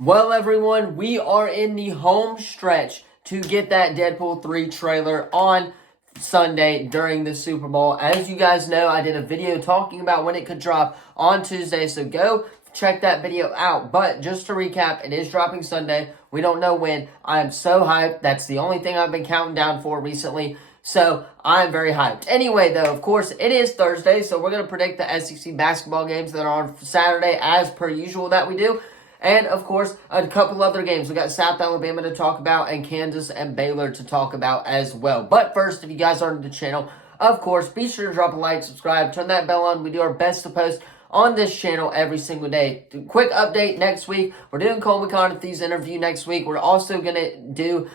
Well, everyone, we are in the home stretch to get that Deadpool 3 trailer on Sunday during the Super Bowl. As you guys know, I did a video talking about when it could drop on Tuesday, so go check that video out. But just to recap, it is dropping Sunday. We don't know when. I am so hyped. That's the only thing I've been counting down for recently. So I'm very hyped. Anyway, though, of course, it is Thursday, so we're going to predict the SEC basketball games that are on Saturday as per usual that we do. And, of course, a couple other games. We got South Alabama to talk about and Kansas and Baylor to talk about as well. But first, if you guys aren't to the channel, of course, be sure to drop a like, subscribe, turn that bell on. We do our best to post on this channel every single day. Quick update next week. We're doing Colby Conathy's interview next week. We're also going to do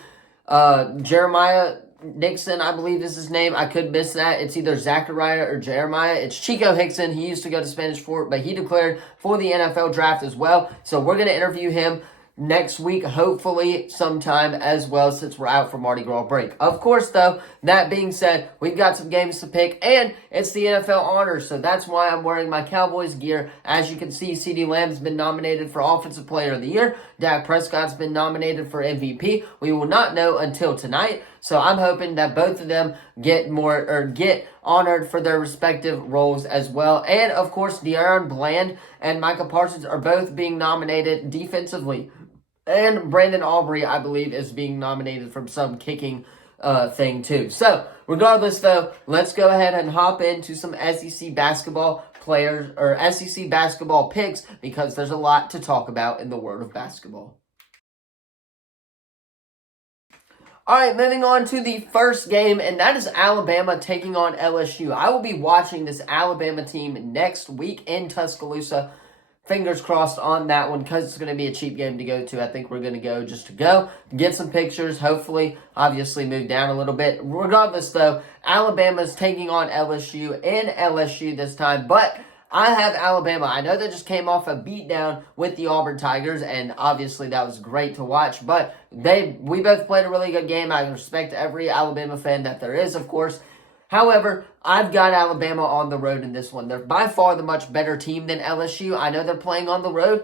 Jeremiah Nixon, I believe is his name. I could miss that. It's either Zachariah or Jeremiah. It's Chico Hickson. He used to go to Spanish Fort, but he declared for the NFL draft as well. So we're going to interview him next week, hopefully sometime as well, since we're out for Mardi Gras break. Of course, though, that being said, we've got some games to pick, and it's the NFL honors, so that's why I'm wearing my Cowboys gear. As you can see, CeeDee Lamb's been nominated for Offensive Player of the Year. Dak Prescott's been nominated for MVP. We will not know until tonight, so I'm hoping that both of them get honored for their respective roles as well. And, of course, De'Aaron Bland and Micah Parsons are both being nominated defensively. And Brandon Aubrey, I believe, is being nominated for some kicking thing too. So, regardless though, let's go ahead and hop into some SEC basketball players, or SEC basketball picks, because there's a lot to talk about in the world of basketball. Alright, moving on to the first game, and that is Alabama taking on LSU. I will be watching this Alabama team next week in Tuscaloosa. Fingers crossed on that one, because it's going to be a cheap game to go to. I think we're going to go just to go, get some pictures, hopefully, obviously move down a little bit. Regardless, though, Alabama's taking on LSU in LSU this time, but I have Alabama. I know they just came off a beatdown with the Auburn Tigers, and obviously that was great to watch, but we both played a really good game. I respect every Alabama fan that there is, of course. However, I've got Alabama on the road in this one. They're by far the much better team than LSU. I know they're playing on the road,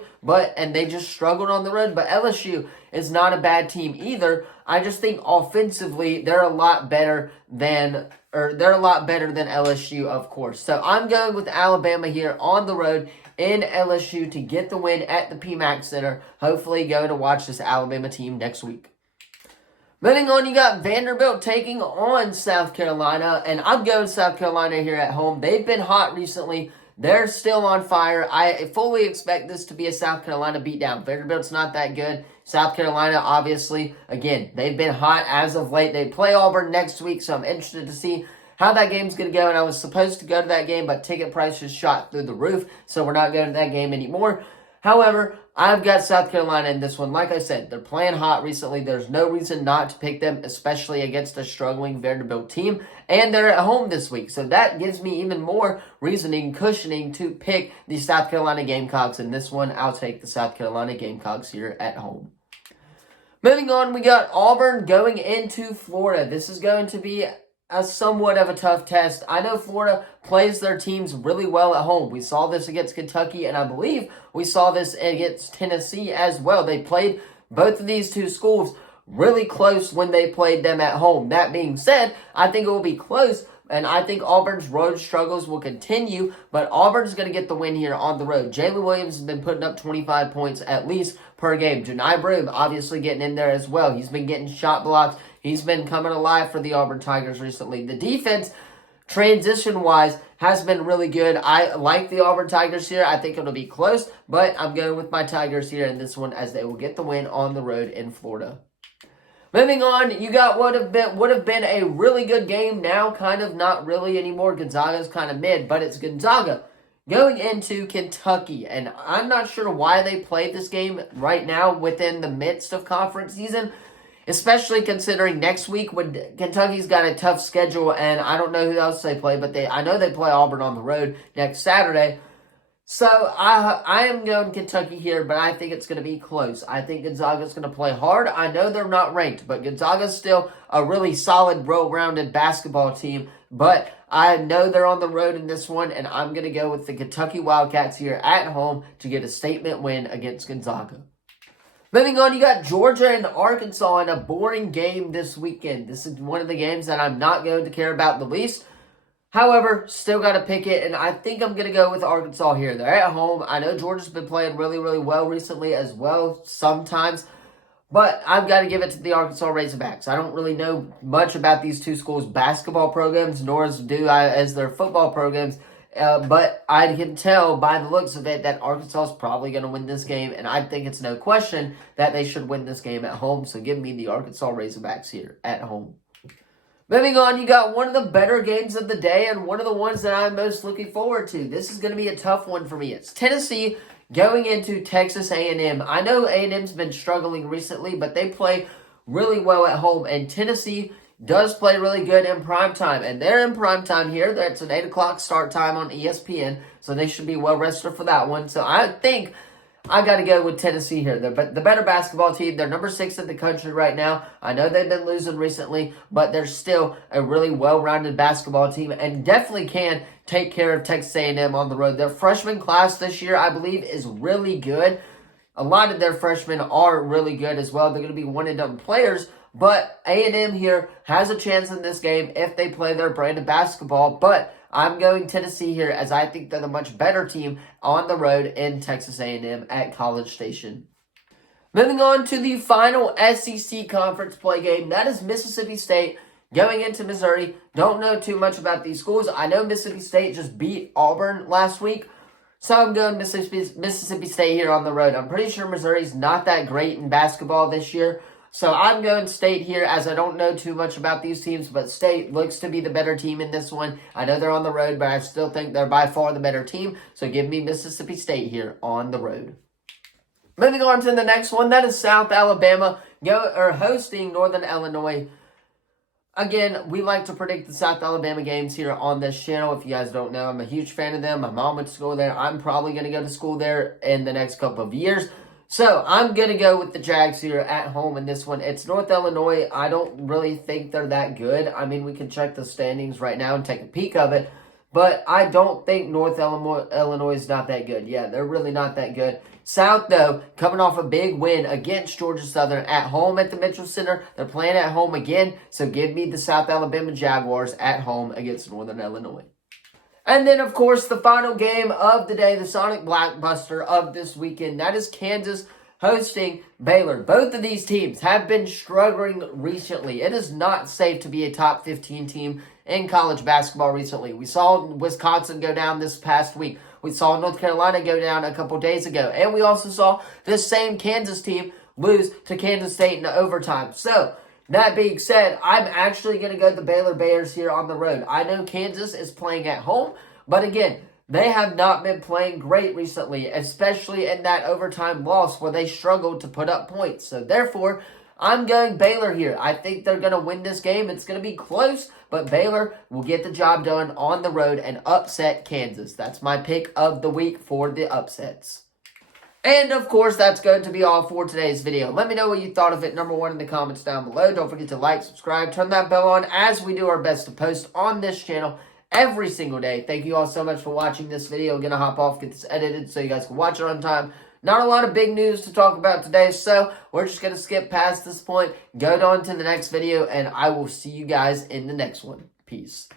and they just struggled on the road, but LSU is not a bad team either. I just think offensively they're a lot better than LSU, of course. So I'm going with Alabama here on the road in LSU to get the win at the PMAC Center. Hopefully going to watch this Alabama team next week. Moving on, you got Vanderbilt taking on South Carolina, and I'm going South Carolina here at home. They've been hot recently. They're still on fire. I fully expect this to be a South Carolina beatdown. Vanderbilt's not that good. South Carolina, obviously, again, they've been hot as of late. They play Auburn next week, so I'm interested to see how that game's going to go. And I was supposed to go to that game, but ticket prices shot through the roof, so we're not going to that game anymore. However, I've got South Carolina in this one. Like I said, they're playing hot recently. There's no reason not to pick them, especially against a struggling Vanderbilt team. And they're at home this week. So that gives me even more cushioning to pick the South Carolina Gamecocks. In this one, I'll take the South Carolina Gamecocks here at home. Moving on, we got Auburn going into Florida. This is going to be somewhat of a tough test. I know Florida plays their teams really well at home. We saw this against Kentucky, and I believe we saw this against Tennessee as well. They played both of these two schools really close when they played them at home. That being said, I think it will be close, and I think Auburn's road struggles will continue, but Auburn's going to get the win here on the road. Jalen Williams has been putting up 25 points at least per game. Janai Broome obviously getting in there as well. He's been getting shot blocks. He's been coming alive for the Auburn Tigers recently. The defense, transition-wise, has been really good. I like the Auburn Tigers here. I think it'll be close, but I'm going with my Tigers here in this one, as they will get the win on the road in Florida. Moving on, you got would have been a really good game. Now, kind of not really anymore. Gonzaga's kind of mid, but it's Gonzaga going into Kentucky, and I'm not sure why they played this game right now within the midst of conference season, especially considering next week when Kentucky's got a tough schedule, and I don't know who else they play, but I know they play Auburn on the road next Saturday. So I am going Kentucky here, but I think it's going to be close. I think Gonzaga's going to play hard. I know they're not ranked, but Gonzaga's still a really solid, well-rounded basketball team. But I know they're on the road in this one, and I'm going to go with the Kentucky Wildcats here at home to get a statement win against Gonzaga. Moving on, you got Georgia and Arkansas in a boring game this weekend. This is one of the games that I'm not going to care about the least. However, still got to pick it, and I think I'm going to go with Arkansas here. They're at home. I know Georgia's been playing really, really well recently as well sometimes, but I've got to give it to the Arkansas Razorbacks. I don't really know much about these two schools' basketball programs, nor do I as their football programs, but I can tell by the looks of it that Arkansas is probably going to win this game, and I think it's no question that they should win this game at home, so give me the Arkansas Razorbacks here at home. Moving on, you got one of the better games of the day and one of the ones that I'm most looking forward to. This is going to be a tough one for me. It's Tennessee going into Texas A&M. I know A&M's been struggling recently, but they play really well at home, and Tennessee does play really good in prime time, and they're in prime time here. That's an 8 o'clock start time on ESPN, so they should be well rested for that one. So I think I got to go with Tennessee here. They're the better basketball team. They're number 6 in the country right now. I know they've been losing recently, but they're still a really well-rounded basketball team and definitely can take care of Texas A&M on the road. Their freshman class this year, I believe, is really good. A lot of their freshmen are really good as well. They're going to be one-and-done players, but A&M here has a chance in this game if they play their brand of basketball, but I'm going Tennessee here as I think they're the much better team on the road in Texas A&M at College Station. Moving on to the final SEC conference play game. That is Mississippi State going into Missouri. Don't know too much about these schools. I know Mississippi State just beat Auburn last week, so I'm going Mississippi State here on the road. I'm pretty sure Missouri's not that great in basketball this year, so I'm going State here as I don't know too much about these teams, but State looks to be the better team in this one. I know they're on the road, but I still think they're by far the better team, so give me Mississippi State here on the road. Moving on to the next one, that is South Alabama hosting Northern Illinois. Again, we like to predict the South Alabama games here on this channel. If you guys don't know, I'm a huge fan of them. My mom went to school there. I'm probably going to go to school there in the next couple of years. So, I'm going to go with the Jags here at home in this one. It's North Illinois. I don't really think they're that good. I mean, we can check the standings right now and take a peek of it. But I don't think North Illinois is not that good. Yeah, they're really not that good. South, though, coming off a big win against Georgia Southern at home at the Mitchell Center. They're playing at home again. So, give me the South Alabama Jaguars at home against Northern Illinois. And then, of course, the final game of the day, the Sonic Blockbuster of this weekend, that is Kansas hosting Baylor. Both of these teams have been struggling recently. It is not safe to be a top 15 team in college basketball recently. We saw Wisconsin go down this past week. We saw North Carolina go down a couple days ago. And we also saw this same Kansas team lose to Kansas State in overtime. So, that being said, I'm actually going to go the Baylor Bears here on the road. I know Kansas is playing at home, but again, they have not been playing great recently, especially in that overtime loss where they struggled to put up points. So therefore, I'm going Baylor here. I think they're going to win this game. It's going to be close, but Baylor will get the job done on the road and upset Kansas. That's my pick of the week for the upsets. And, of course, that's going to be all for today's video. Let me know what you thought of it, number 1, in the comments down below. Don't forget to like, subscribe, turn that bell on as we do our best to post on this channel every single day. Thank you all so much for watching this video. I'm going to hop off, get this edited so you guys can watch it on time. Not a lot of big news to talk about today, so we're just going to skip past this point, go on to the next video, and I will see you guys in the next one. Peace.